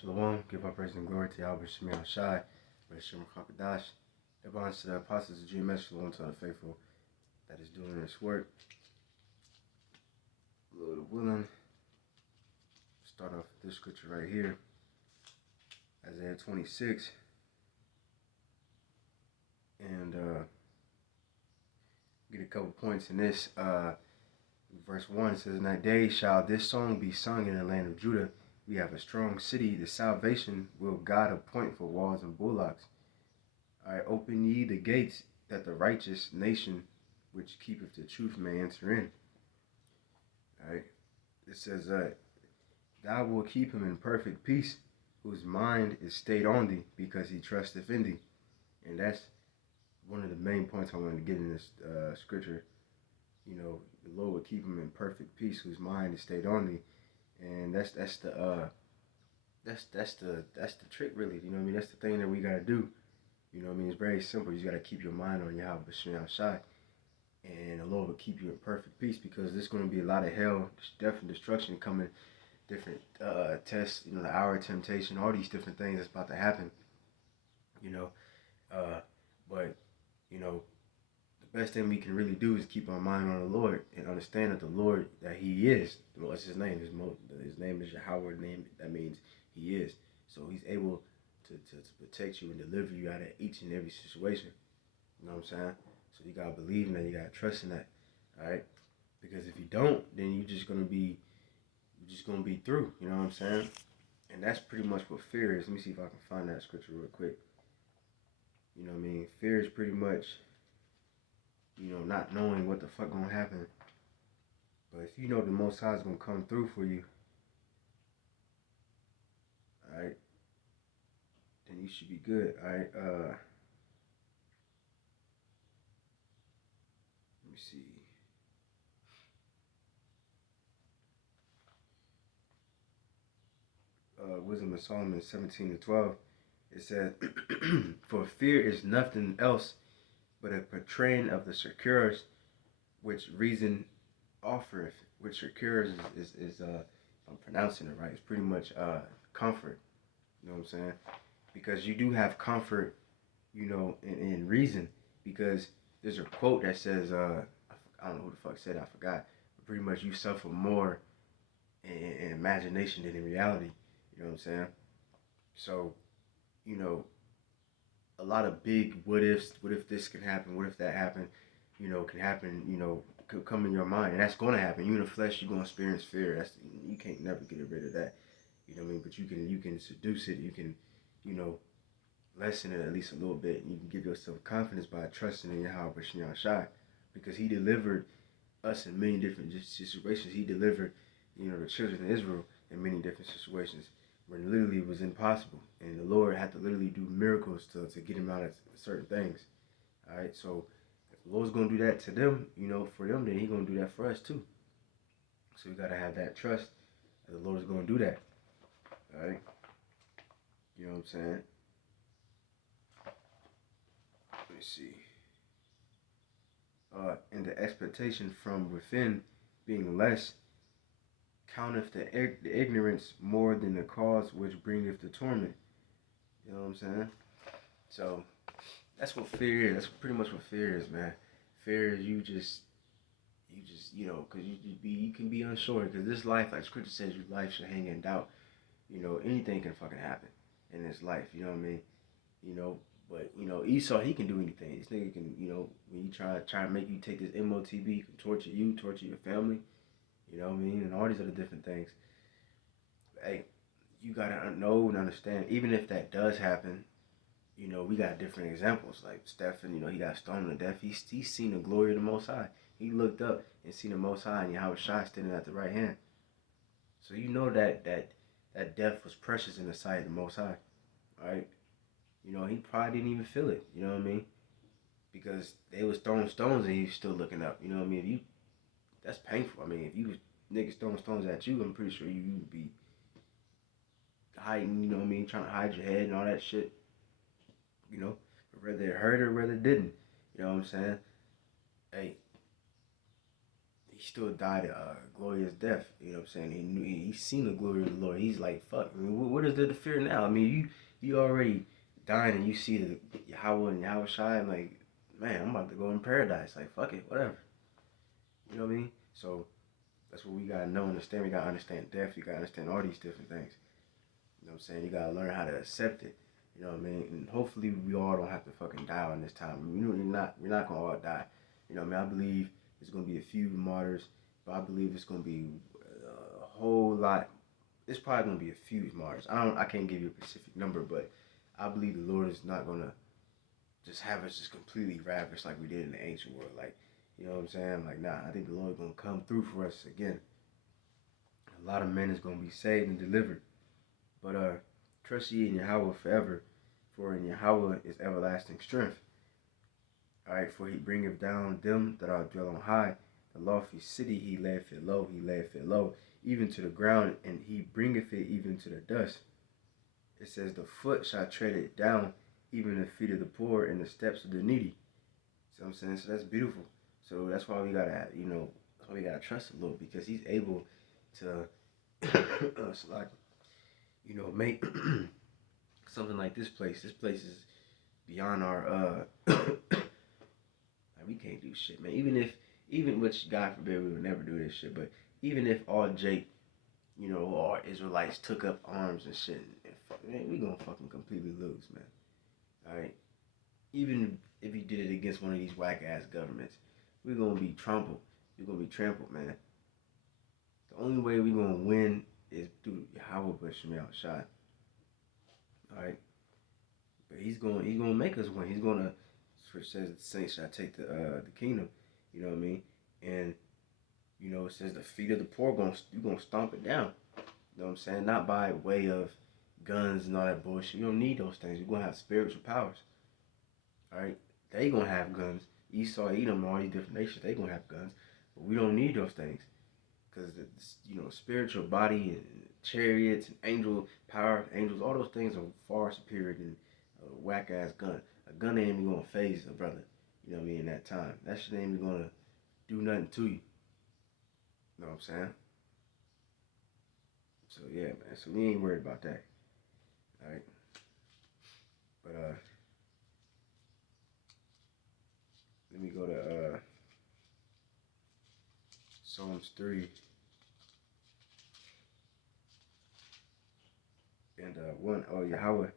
Shalom, give our praise and glory to Yahweh Shemel Shai, Reshim Kakadash. Everyone to the apostles of GMS, Shalom to the faithful that is doing this work. Lord willing, start off with this scripture right here, Isaiah 26, and get a couple points in this. Verse 1 says, "In that day shall this song be sung in the land of Judah. We have a strong city, the salvation will God appoint for walls and bullocks. I open ye the gates, that the righteous nation which keepeth the truth may enter in." Alright, it says God will keep him in perfect peace, whose mind is stayed on thee, because he trusteth in thee. And that's one of the main points I wanted to get in this scripture. You know, the Lord will keep him in perfect peace, whose mind is stayed on thee. And that's the trick, really. You know what I mean? That's the thing that we gotta do. You know what I mean? It's very simple. You just gotta keep your mind on Yahweh B'Shem Shai, and the Lord will keep you in perfect peace, because there's going to be a lot of hell, death, and destruction coming. Different tests, you know, the hour of temptation, all these different things that's about to happen. You know, but you know, the best thing we can really do is keep our mind on the Lord and understand that the Lord, that He is. What's His name? His name is Yahweh. Name that means He is. So He's able to protect you and deliver you out of each and every situation. You know what I'm saying? So you gotta believe in that. You gotta trust in that. All right? Because if you don't, then you're just gonna be through. You know what I'm saying? And that's pretty much what fear is. Let me see if I can find that scripture real quick. You know what I mean? Fear is pretty much, you know, not knowing what the fuck gonna happen. But if you know the Most High is gonna come through for you, all right, then you should be good. All right. Let me see. Wisdom of Solomon 17:12. It says, "For fear is nothing else but a portraying of the secures which reason offereth." Which secures is I'm pronouncing it right. It's pretty much comfort. You know what I'm saying? Because you do have comfort, you know, in reason. Because there's a quote that says, I don't know who the fuck said it, I forgot. But pretty much you suffer more in imagination than in reality. You know what I'm saying? So, you know, a lot of big what ifs. What if this can happen? What if that happened? You know, can happen. You know, could come in your mind, and that's going to happen. You in the flesh, you're gonna experience fear. You can't never get rid of that. You know what I mean? But you can seduce it. You can, you know, lessen it at least a little bit. You can give yourself confidence by trusting in Yahweh B'Shem Shai, because He delivered us in many different situations. He delivered, you know, the children of Israel in many different situations when literally it was impossible, and the Lord had to literally do miracles to get him out of certain things. All right, so if the Lord's gonna do that to them, you know, for them, then He's gonna do that for us too. So we gotta have that trust that the Lord is gonna do that. All right, you know what I'm saying? Let me see. And the expectation from within being less counteth the ignorance more than the cause which bringeth the torment. You know what I'm saying? So that's what fear is. That's pretty much what fear is, man. Fear is you just, you know, because you can be unsure, because this life, like Scripture says, your life should hang in doubt. You know, anything can fucking happen in this life. You know what I mean? You know, but you know, Esau, he can do anything. This nigga can, you know, when you try to make you take this MOTB, he can torture you, torture your family. You know what I mean? And all these other different things. Hey, you gotta know and understand. Even if that does happen, you know, we got different examples. Like Stephen, you know, he got stoned to death. He's seen the glory of the Most High. He looked up and seen the Most High, and Yahweh Shai standing at the right hand. So you know that death was precious in the sight of the Most High, right? You know, he probably didn't even feel it. You know what I mean? Because they was throwing stones and he was still looking up. You know what I mean? If you, that's painful. I mean, if you niggas throwing stones at you, I'm pretty sure you would be hiding. You know what I mean? Trying to hide your head and all that shit. You know, whether it hurt or whether it didn't. You know what I'm saying? Hey, he still died a glorious death. You know what I'm saying? He knew he seen the glory of the Lord. He's like, fuck. I mean, what is there to fear now? I mean, you already dying and you see the Yahweh and Yahweh Shai. Like, man, I'm about to go in paradise. Like, fuck it, whatever. You know what I mean? So that's what we gotta know, understand. We gotta understand death. You gotta understand all these different things. You know what I'm saying? You gotta learn how to accept it. You know what I mean? And hopefully we all don't have to fucking die on this time. You know, we're not gonna all die. You know what I mean? I believe there's gonna be a few martyrs, but I believe it's gonna be a whole lot. It's probably gonna be a few martyrs. I can't give you a specific number, but I believe the Lord is not gonna just have us just completely ravished like we did in the ancient world. Like, you know what I'm saying? Like, nah, I think the Lord gonna come through for us again. A lot of men is gonna be saved and delivered. But trust ye in Yahweh forever, for in Yahweh is everlasting strength. Alright, for he bringeth down them that are dwell on high. The lofty city he layeth it low, even to the ground, and he bringeth it even to the dust. It says, the foot shall tread it down, even the feet of the poor and the steps of the needy. See what I'm saying? So that's beautiful. So that's why we gotta, that's why we gotta trust the Lord, because he's able to, make something like this place. This place is beyond our we can't do shit, man. Even which God forbid we would never do this shit, but even if all Jake, all Israelites took up arms and shit, man, we gonna fucking completely lose, man. Alright? Even if he did it against one of these whack ass governments, we're gonna be trampled. We're gonna be trampled, man. The only way we're gonna win is through Yahweh Bashim Shai. Alright? But he's gonna make us win. He's gonna, it says the saints shall take the kingdom. You know what I mean? And it says the feet of the poor you're gonna stomp it down. You know what I'm saying? Not by way of guns and all that bullshit. You don't need those things. You're gonna have spiritual powers. Alright? They gonna have guns. Esau, Edom, all these different nations, they gonna have guns. But we don't need those things. Because spiritual body and chariots and angel power, angels, all those things are far superior than a whack ass gun. A gun ain't even gonna phase a brother. You know what I mean? In that time, that shit ain't even gonna do nothing to you. You know what I'm saying? So yeah, man. So we ain't worried about that. All right. But let me go to Psalms 3 and 1. Oh Yahweh,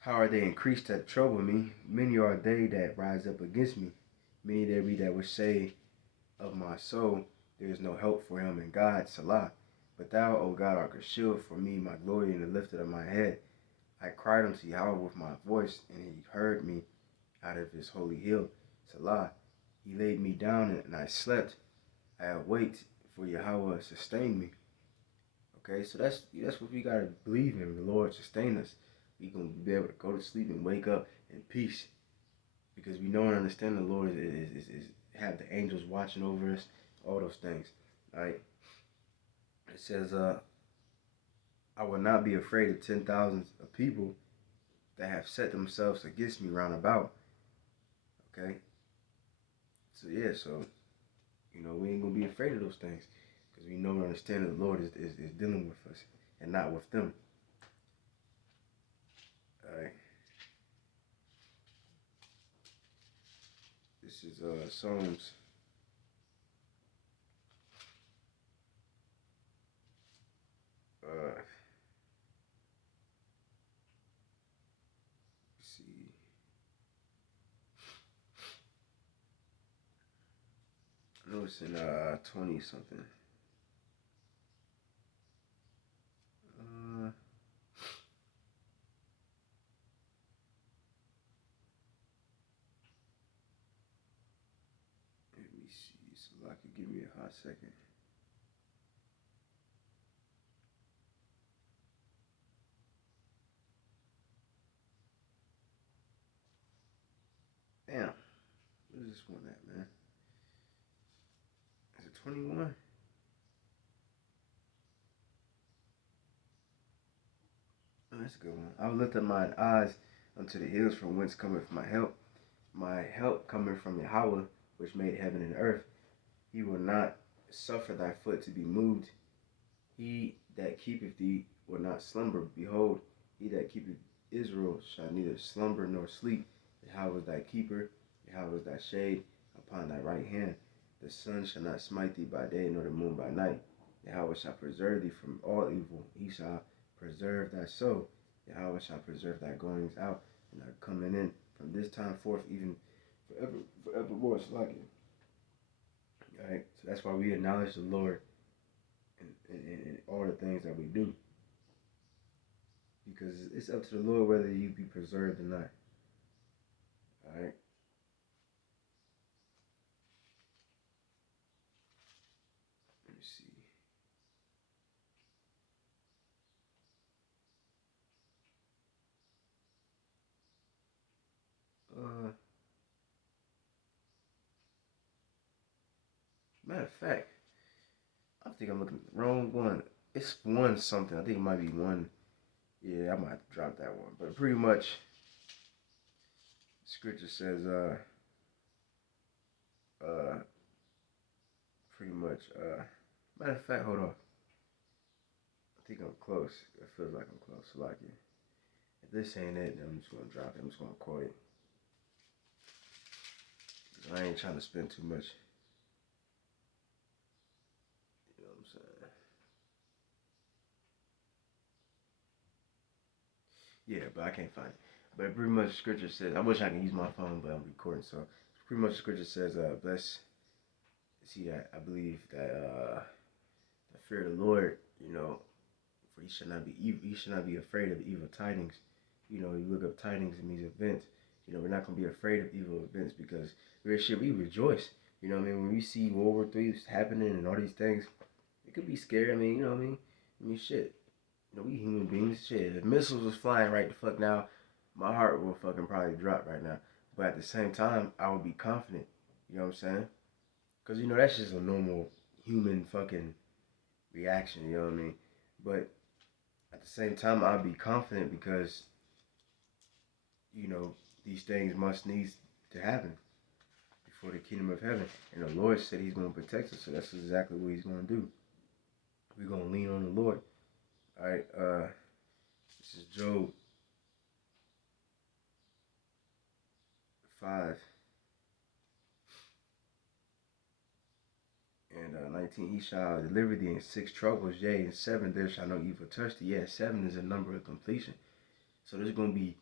how are they increased that trouble me? Many are they that rise up against me. Many there be that would say of my soul, there is no help for him in God, Salah. But thou, O God, art a shield for me, my glory and the lifter of my head. I cried unto Yahweh with my voice, and he heard me out of his holy hill, Salah. He laid me down, and I slept. I awaked, for Yahweh sustained me. Okay, so that's what we gotta believe in. The Lord sustain us. We gonna be able to go to sleep and wake up in peace, because we know and understand the Lord is have the angels watching over us, all those things. All right. It says, I will not be afraid of 10,000s of people that have set themselves against me round about. Okay. So yeah, so we ain't gonna be afraid of those things, because we know and understand that the Lord is dealing with us and not with them. All right. This is Psalms. Let's see. I know it's in 20 something. Let me see. So I could give me a hot second. Damn. What is this one at, man? Is it 21? Oh, that's a good one. I will lift up mine eyes unto the hills, from whence cometh my help. My help cometh from Yahweh, which made heaven and earth. He will not suffer thy foot to be moved. He that keepeth thee will not slumber. Behold, he that keepeth Israel shall neither slumber nor sleep. Yahweh is thy keeper, Yahweh is thy shade upon thy right hand. The sun shall not smite thee by day, nor the moon by night. Yahweh shall preserve thee from all evil. He shall preserve thy soul. Yahweh shall preserve thy goings out and thy coming in from this time forth, even forevermore. It's like it. All right, so that's why we acknowledge the Lord in all the things that we do, because it's up to the Lord whether you be preserved or not. All right. Let me see. Uh, Matter of fact, I think I'm looking at the wrong one. It's one something. I think it might be one. Yeah, I might have to drop that one. But pretty much, scripture says, uh, pretty much, matter of fact, hold on. I think I'm close. It feels like I'm close. So like it. If this ain't it, then I'm just gonna drop it. I'm just gonna quote it. Cause I ain't trying to spend too much. You know what I'm saying? Yeah, but I can't find it. But pretty much scripture says, I wish I could use my phone, but I'm recording. So pretty much scripture says, bless. See that I believe that the fear of the Lord, you know, for he should not be evil, he should not be afraid of evil tidings. You know, you look up tidings in these events. You know, we're not gonna be afraid of evil events because we rejoice. You know what I mean? When we see World War III happening and all these things, it could be scary. I mean, you know what I mean? I mean, shit. You know, we human beings. Shit, if missiles was flying right the fuck now, my heart will fucking probably drop right now. But at the same time, I would be confident. You know what I'm saying? Because, you know, that's just a normal human fucking reaction. You know what I mean? But at the same time, I'll be confident because, you know, these things must needs to happen before the kingdom of heaven. And the Lord said he's going to protect us. So that's exactly what he's going to do. We're going to lean on the Lord. All right. This is Job 5 and 19. He shall deliver thee in 6 troubles. Yea, in 7 there shall no evil touch thee. Yeah, 7 is a number of completion. So there's going to be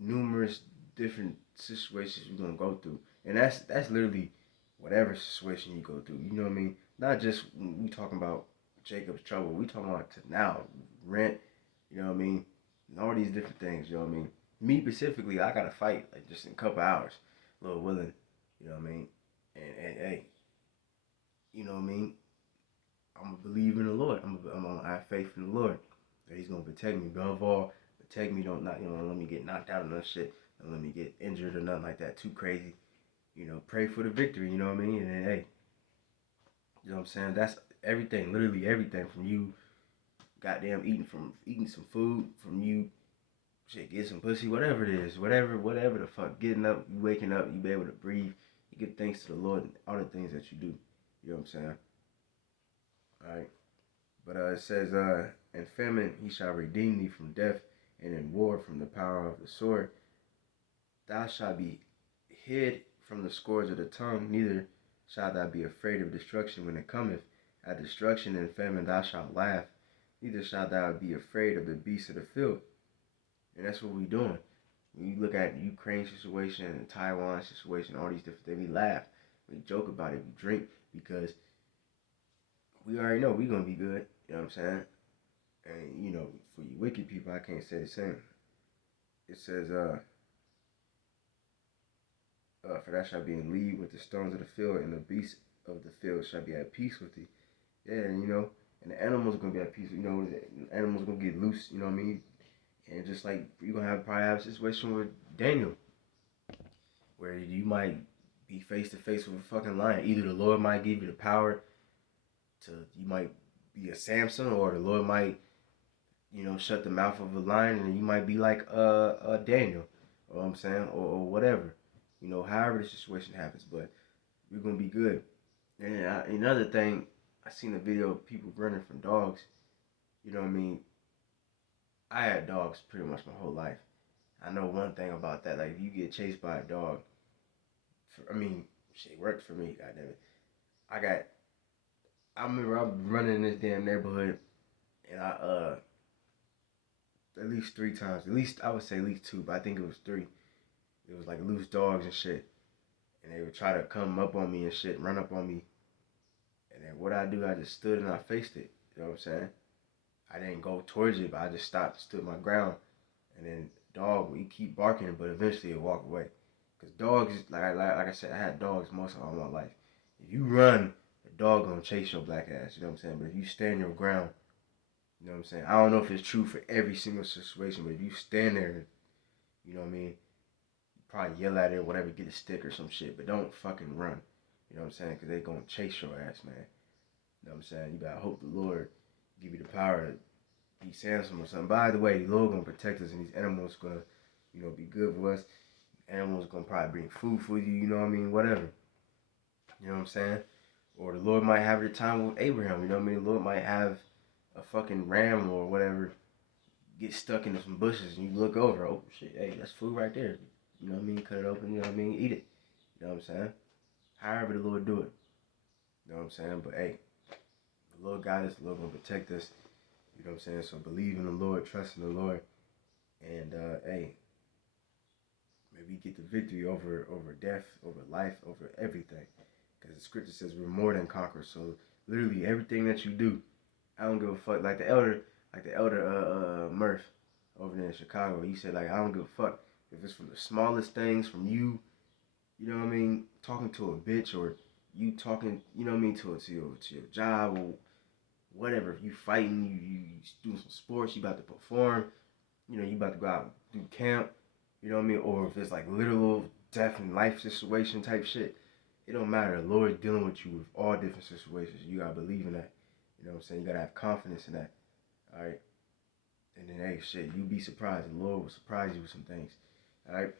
numerous different situations you're going to go through. And that's literally whatever situation you go through. You know what I mean? Not just when we talking about Jacob's trouble. We talking about to now rent. You know what I mean? And all these different things. You know what I mean? Me specifically, I got to fight like just in a couple hours. Lord willing. You know what I mean? And hey, you know what I mean? I'm gonna believe in the Lord. I'm gonna have faith in the Lord that He's gonna protect me. Above all, protect me. Don't not let me get knocked out or no shit. Don't let me get injured or nothing like that. Too crazy. You know, pray for the victory. You know what I mean? And then hey, you know what I'm saying? That's everything. Literally everything from you. Goddamn eating some food from you. Shit, get some pussy. Whatever it is. Whatever the fuck. Getting up, you waking up, you be able to breathe. You give thanks to the Lord and all the things that you do. You know what I'm saying? All right. But it says, in famine he shall redeem thee from death, and in war from the power of the sword. Thou shalt be hid from the scourge of the tongue, neither shalt thou be afraid of destruction when it cometh. At destruction and famine thou shalt laugh, neither shalt thou be afraid of the beasts of the field. And that's what we doing. When you look at the Ukraine situation and Taiwan situation, all these different things, we laugh, we joke about it, we drink, because we already know we gonna be good. You know what I'm saying? And you know, for you wicked people, I can't say the same. It says, for that shall be in league with the stones of the field, and the beasts of the field shall be at peace with thee. Yeah, and you know, and the animals are gonna be at peace. You know, the animals gonna get loose. You know what I mean? And just like you're gonna probably have a situation with Daniel, where you might be face to face with a fucking lion. Either the Lord might give you the power to, you might be a Samson, or the Lord might, you know, shut the mouth of a lion, and you might be like Daniel, you know what I'm saying, or whatever, you know, however the situation happens. But we're gonna be good. And another thing, I seen a video of people running from dogs. You know what I mean? I had dogs pretty much my whole life. I know one thing about that. Like, if you get chased by a dog, I mean, shit worked for me. Goddamn it. I got. I remember I was running in this damn neighborhood, and I at least 3 times. At least I would say at least two, but I think it was three. It was like loose dogs and shit, and they would try to come up on me and shit, run up on me, and then what I do, I just stood and I faced it. You know what I'm saying? I didn't go towards it, but I just stopped, stood my ground, and then dog, he keep barking, but eventually it walk away. Cause dogs, like I said, I had dogs most of all my life. If you run, the dog gonna chase your black ass. You know what I'm saying? But if you stand your ground, you know what I'm saying? I don't know if it's true for every single situation, but if you stand there, you know what I mean? You probably yell at it or whatever, get a stick or some shit, but don't fucking run. You know what I'm saying? Cause they gonna chase your ass, man. You know what I'm saying? You gotta hope the Lord give you the power to be Samson or something. By the way, the Lord gonna protect us, and these animals gonna, be good for us. Animals gonna probably bring food for you. You know what I mean? Whatever. You know what I'm saying? Or the Lord might have the time with Abraham. You know what I mean? The Lord might have a fucking ram or whatever get stuck into some bushes, and you look over. Oh shit! Hey, that's food right there. You know what I mean? Cut it open. You know what I mean? Eat it. You know what I'm saying? However the Lord do it. You know what I'm saying? But hey, the Lord got us. The Lord gonna protect us. You know what I'm saying? So believe in the Lord, trust in the Lord, and hey, may we get the victory over death, over life, over everything. Because the scripture says we're more than conquerors. So literally everything that you do, I don't give a fuck. Like the elder Murph over there in Chicago, he said like I don't give a fuck if it's from the smallest things, from you, you know what I mean, talking to a bitch or you talking, you know what I mean, to your job or whatever. If you fighting, you doing some sports, you about to perform, you about to go out and do camp, you know what I mean? Or if it's like literal death and life situation type shit, it don't matter. The Lord's dealing with you with all different situations. You gotta believe in that. You know what I'm saying? You gotta have confidence in that. Alright? And then hey shit, you be surprised. The Lord will surprise you with some things. Alright?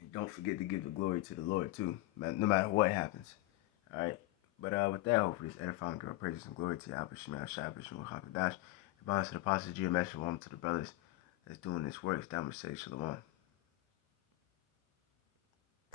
And don't forget to give the glory to the Lord too, no matter what happens. Alright? But with that, hopefully it's edifying to our praises and glory to Yahweh Shemel Shabbat Shalom Hakadash. The bonds to the apostles, GMS, shalom to the brothers that's doing this work. Stammer say shalom.